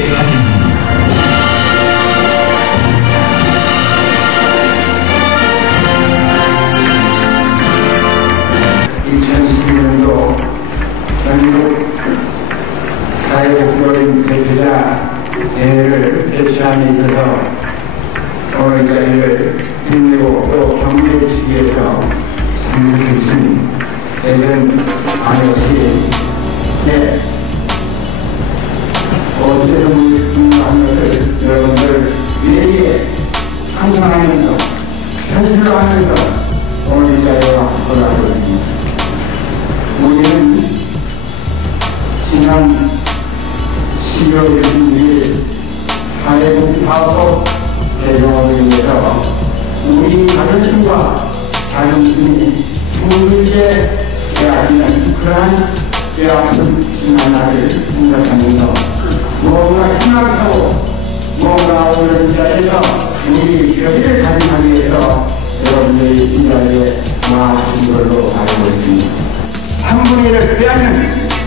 굳게 다짐합니다. 2012년도 전국 사회복지법인 대표자 대회를 개최함에 있어서 오늘 이 자리를 힘내고 또 격려해 주시기 위해서 참석해 주신 대전 네. 어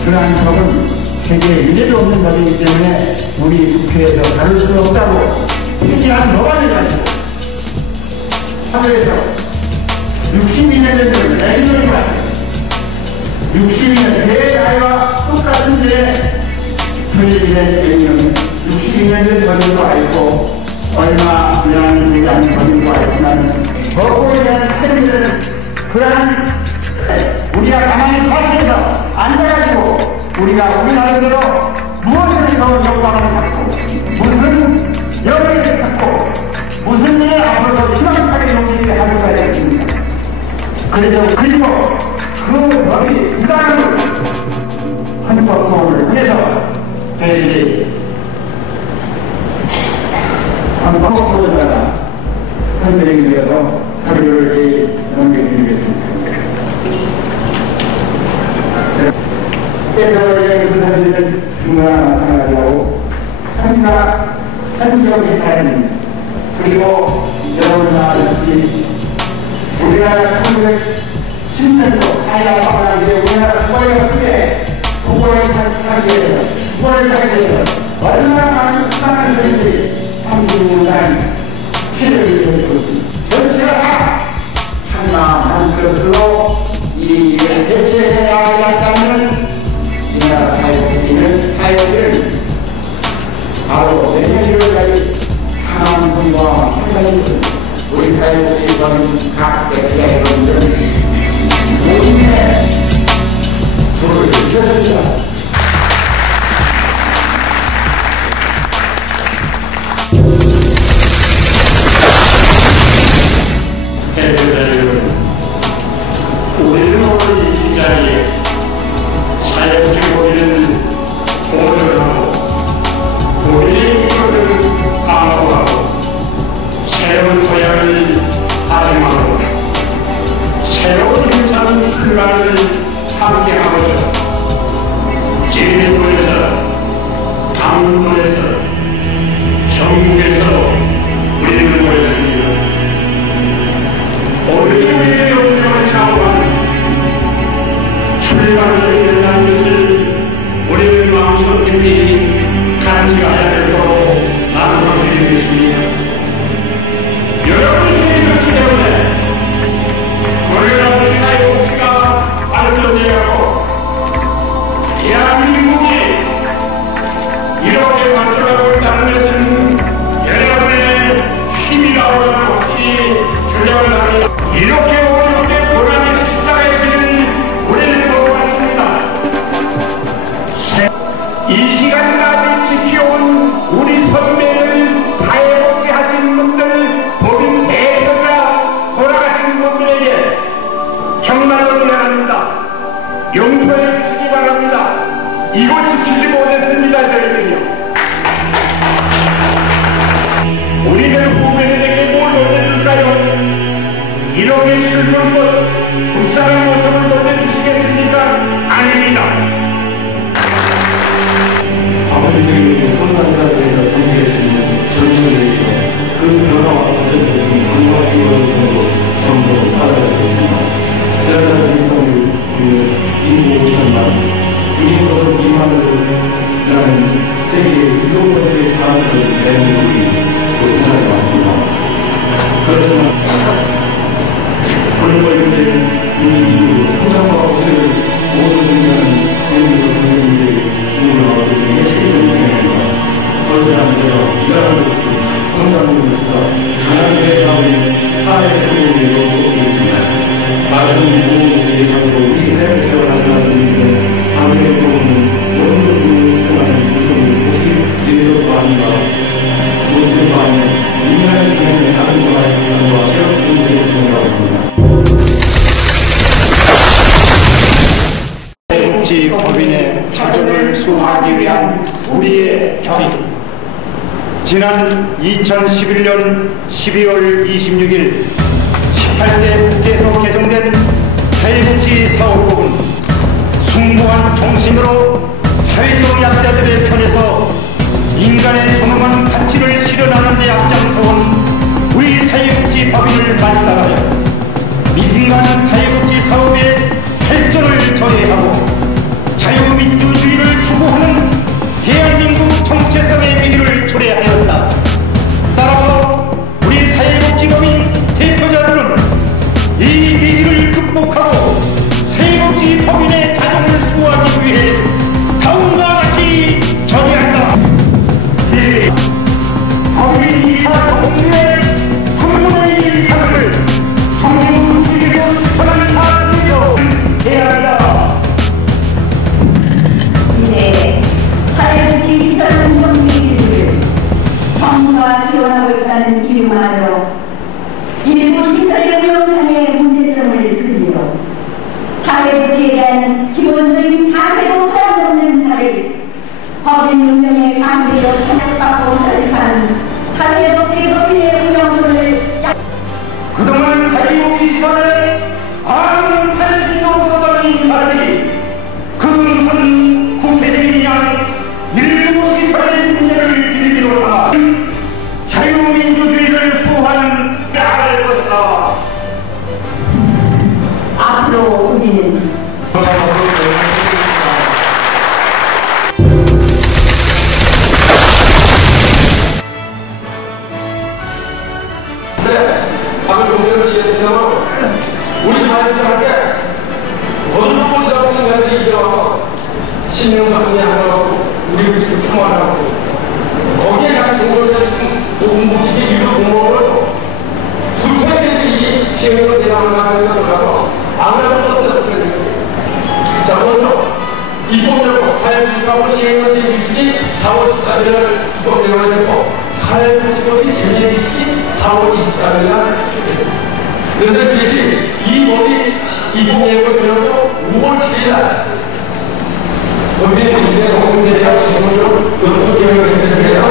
그러한 법은 세계에 일례도 없는 법이기 때문에 우리 국회에서 다룰 수 없다고 폐지한 법안을 가지고 하늘에서 62년 전에 봤어요. 62년 대나이와 똑같은 데 설립된 대통령 62년 전 법인도 알고 얼마 지난 되지 않은 법인도 알지만 법에 대한 책임들은 그러한 우리가 가만히 서서 앉아가지고 우리가 우리나라대로 무엇을 더 역방을 갖고 무슨 역을 갖고 무슨 일을 앞으로 더 희망차게 용기를 하고 가야 되겠습니까? 그래서 그리고 그 법이 부당한 헌법 소원을 위해서 저희들이 헌법 소원을 선택하기 위해서 서류를 넘겨드리겠습니다. 깨져버리는 그 사실은 중간나 마찬가지하고 천가 천경의 삶 그리고 여러분 아시다시피 우리나라 1910년도 사회가 발달하는데 우리나라 국가가 크게 국가를 타기 위해서 국가를 타기 위해서 얼마나 많은 수많은 분들이 우리의 결의 지난 2011년 12월 26일 18대 국회에서 개정된 사회복지 사업법은 숭고한 정신으로 사회적 약자들의 편에서 인간의 존엄한 가치를 실현하는 데 앞장서온 우리 사회복지 법 사 법이 내용을 들어서 5월 7일 날 법인의 문제 공문제와 지금으로 그것도 계획을 했습니다.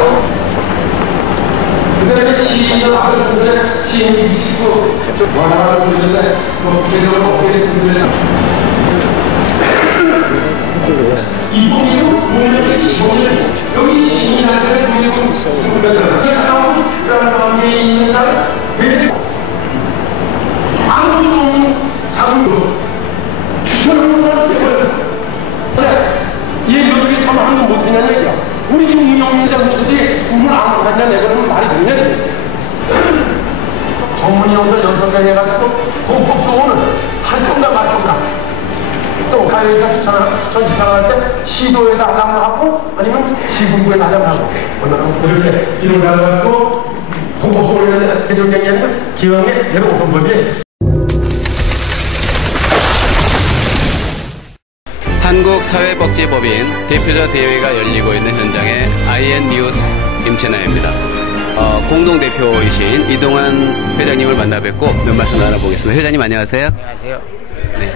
그다음에 시인은 아까 중간에 시인이 비치고 원하는 분들인데 뭐 구체적으로 어떻게 분들이냐 이봉이는 문명의 시봉을 여기 시인한테 보내서 그 사람은 특별한 마음에 있는 날 왜? 아무도 없는 자금도 추천을 하는 데버렸어 얘 여기 사람 한번 못했냐는 얘기야. 우리 지금 운영자 선수들이 구를 안 받냐 내거는 말이 되냐 전문위원들 연설회해가지고 헌법소원을 할 건가 말 건가 또 가요회사 추천, 추천 신청할 때 시도에다 하려면 하고 아니면 시군구에다 하려면 하고. 얼마나 그렇게 이런 가지고 헌법소원을 해줄게냐는 기왕에 내려오던 법이 한국사회복지법인 대표자 대회가 열리고 있는 현장의 IN 뉴스 임채나입니다. 어, 공동대표이신 이동환 회장님을 만나 뵙고 몇 말씀 나눠보겠습니다. 회장님 안녕하세요. 안녕하세요. 네.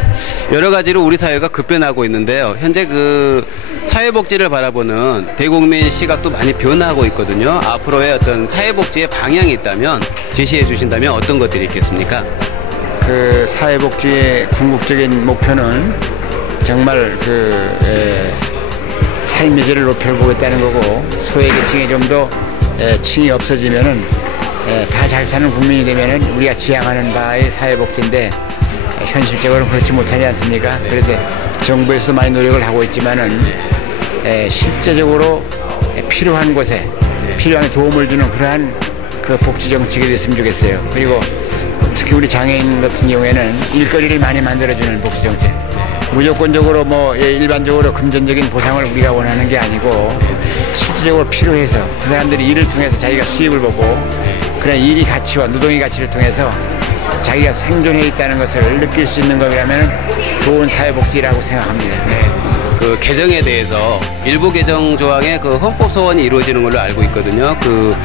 여러 가지로 우리 사회가 급변하고 있는데요. 현재 그 사회복지를 바라보는 대국민 시각도 많이 변화하고 있거든요. 앞으로의 어떤 사회복지의 방향이 있다면 제시해 주신다면 어떤 것들이 있겠습니까? 그 사회복지의 궁극적인 목표는 정말 그 에, 삶의 질을 높여보겠다는 거고 소외계층이 좀 더 층이 없어지면은 다 잘 사는 국민이 되면은 우리가 지향하는 바의 사회복지인데 현실적으로는 그렇지 못하지 않습니까? 그런데 정부에서도 많이 노력을 하고 있지만은 에, 실제적으로 필요한 곳에 필요한 도움을 주는 그러한 그 복지 정책이 됐으면 좋겠어요. 그리고 특히 우리 장애인 같은 경우에는 일거리를 많이 만들어주는 복지 정책. 무조건적으로 뭐 예, 일반적으로 금전적인 보상을 우리가 원하는 게 아니고 실질적으로 필요해서 그 사람들이 일을 통해서 자기가 수입을 보고 그런 일이 가치와 노동의 가치를 통해서 자기가 생존해 있다는 것을 느낄 수 있는 것이라면 좋은 사회복지라고 생각합니다. 그 개정에 대해서 일부 개정 조항에 그 헌법 소원이 이루어지는 걸로 알고 있거든요. 그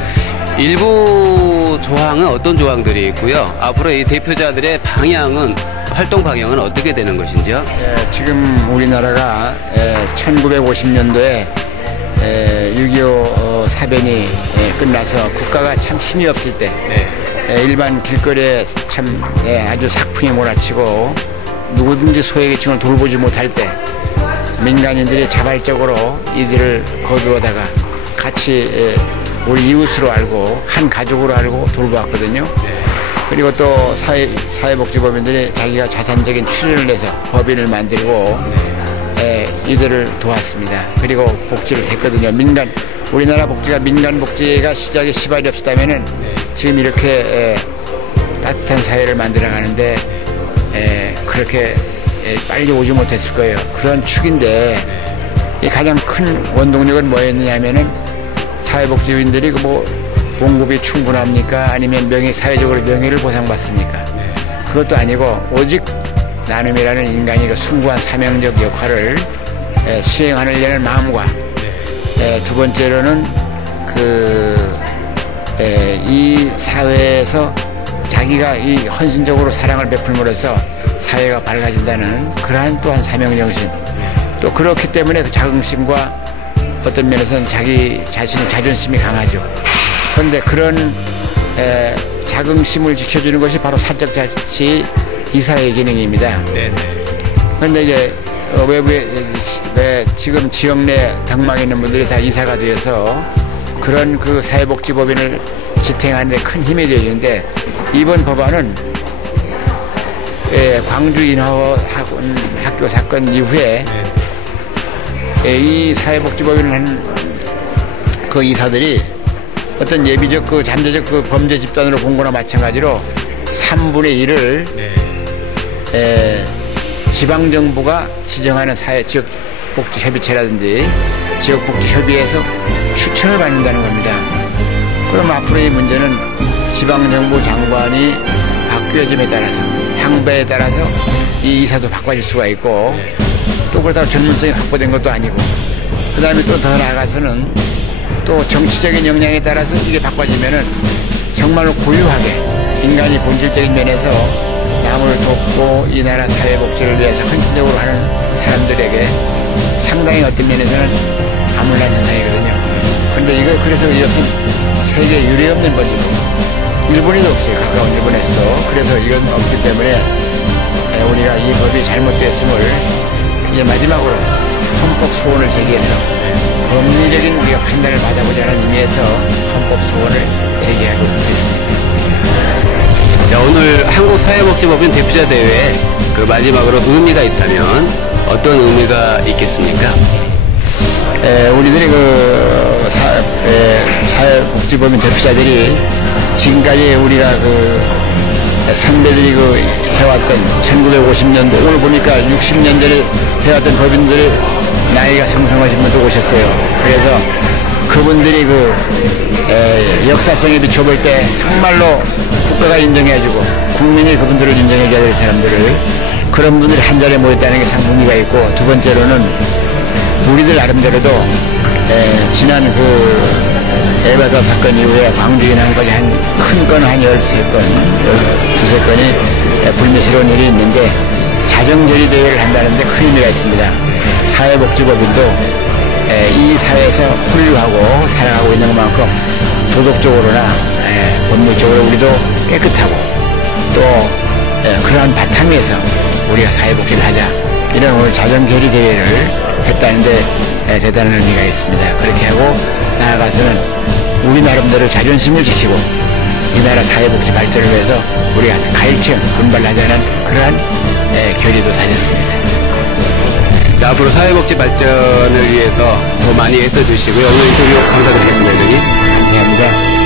일부 조항은 어떤 조항들이 있고요. 앞으로 이 대표자들의 방향은 활동 방향은 어떻게 되는 것인지요? 예, 지금 우리나라가 1950년도에 6.25 사변이 예, 끝나서 국가가 참 힘이 없을 때 예, 일반 길거리에 참 예, 아주 삭풍이 몰아치고 누구든지 소외계층을 돌보지 못할 때 민간인들이 자발적으로 이들을 거두어다가 같이 예, 우리 이웃으로 알고 한 가족으로 알고 돌보았거든요. 그리고 또 사회, 사회복지법인들이 자기가 자산적인 출연을 내서 법인을 만들고 에, 이들을 도왔습니다. 그리고 복지를 했거든요. 민간 우리나라 복지가 민간 복지가 시작에 시발이 없었다면은 지금 이렇게 에, 따뜻한 사회를 만들어 가는데 에, 그렇게 에, 빨리 오지 못했을 거예요. 그런 축인데 이 가장 큰 원동력은 뭐였느냐면은 사회복지인들이 그뭐 봉급이 충분합니까? 아니면 명예 사회적으로 명예를 보상받습니까? 그것도 아니고 오직 나눔이라는 인간이 그 숭고한 사명적 역할을 에, 수행하려는 마음과 에, 두 번째로는 그, 에, 이 사회에서 자기가 이 헌신적으로 사랑을 베풀므로써 사회가 밝아진다는 그러한 또한 사명정신 또 그렇기 때문에 그 자긍심과 어떤 면에서는 자기 자신의 자존심이 강하죠. 그런데 그런 에, 자긍심을 지켜주는 것이 바로 사적 자치 이사의 기능입니다. 그런데 이제 어, 외부에 에, 지금 지역 내 당망 있는 분들이 다 이사가 되어서 그런 그 사회복지법인을 지탱하는 데 큰 힘이 되는데 이번 법안은 에, 광주 인하원 학교 사건 이후에 에, 이 사회복지법인을 한그 이사들이 어떤 예비적 그 잠재적 그 범죄 집단으로 본 거나 마찬가지로 3분의 1을 에, 지방정부가 지정하는 사회 지역복지협의체라든지 지역복지협의회에서 추천을 받는다는 겁니다. 그럼 앞으로 이 문제는 지방정부 장관이 바뀌어짐에 따라서 향배에 따라서 이 이사도 바꿔질 수가 있고 또 그러다가 전문성이 확보된 것도 아니고 그 다음에 또 더 나아가서는 또 정치적인 역량에 따라서 이게 바꿔지면은 정말로 고유하게 인간이 본질적인 면에서 남을 돕고 이 나라 사회 복지를 위해서 헌신적으로 하는 사람들에게 상당히 어떤 면에서는 아물란 현상이거든요. 근데 이거 그래서 이것은 세계 유례 없는 법이고 일본에도 없어요. 가까운 일본에서도. 그래서 이건 없기 때문에 우리가 이 법이 잘못됐음을 이제 마지막으로 헌법 소원을 제기해서 법리적인 우리가 판단을 받아보자는 의미에서 헌법 소원을 제기하고 있습니다. 자, 오늘 한국 사회복지법인 대표자 대회에 그 마지막으로 의미가 있다면 어떤 의미가 있겠습니까? 에, 우리들이 그 사, 에, 사회복지법인 대표자들이 지금까지 우리가 그 선배들이 그 해왔던 1950년도 오늘 보니까 60년 전에 해왔던 법인들이 나이가 성성하신 분도 오셨어요. 그래서 그분들이 그 에, 역사성에 비춰볼 때 정말로 국가가 인정해주고 국민이 그분들을 인정해줘야 될 사람들을 그런 분들이 한 자리에 모였다는 게 참 의미가 있고 두 번째로는 우리들 나름대로도 에, 지난 그 에바다 사건 이후에 난까지 한큰 건한 13건, 12건이 불미스러운 일이 있는데 자정절의 대회를 한다는데 큰 의미가 있습니다. 사회복지법인도 이 사회에서 훌륭하고 사랑하고 있는 것만큼 도덕적으로나 법률적으로 우리도 깨끗하고 또 그러한 바탕에서 우리가 사회복지를 하자 이런 오늘 자전결의 대회를 했다는데 에, 대단한 의미가 있습니다. 그렇게 하고 나아가서는 우리 나름대로 자존심을 지키고 이 나라 사회복지 발전을 위해서 우리가 가일층 분발하자는 그러한 에, 결의도 다졌습니다. 자, 앞으로 사회복지 발전을 위해서 더 많이 애써주시고요. 오늘 인터뷰 감사드리겠습니다, 회장님. 감사합니다.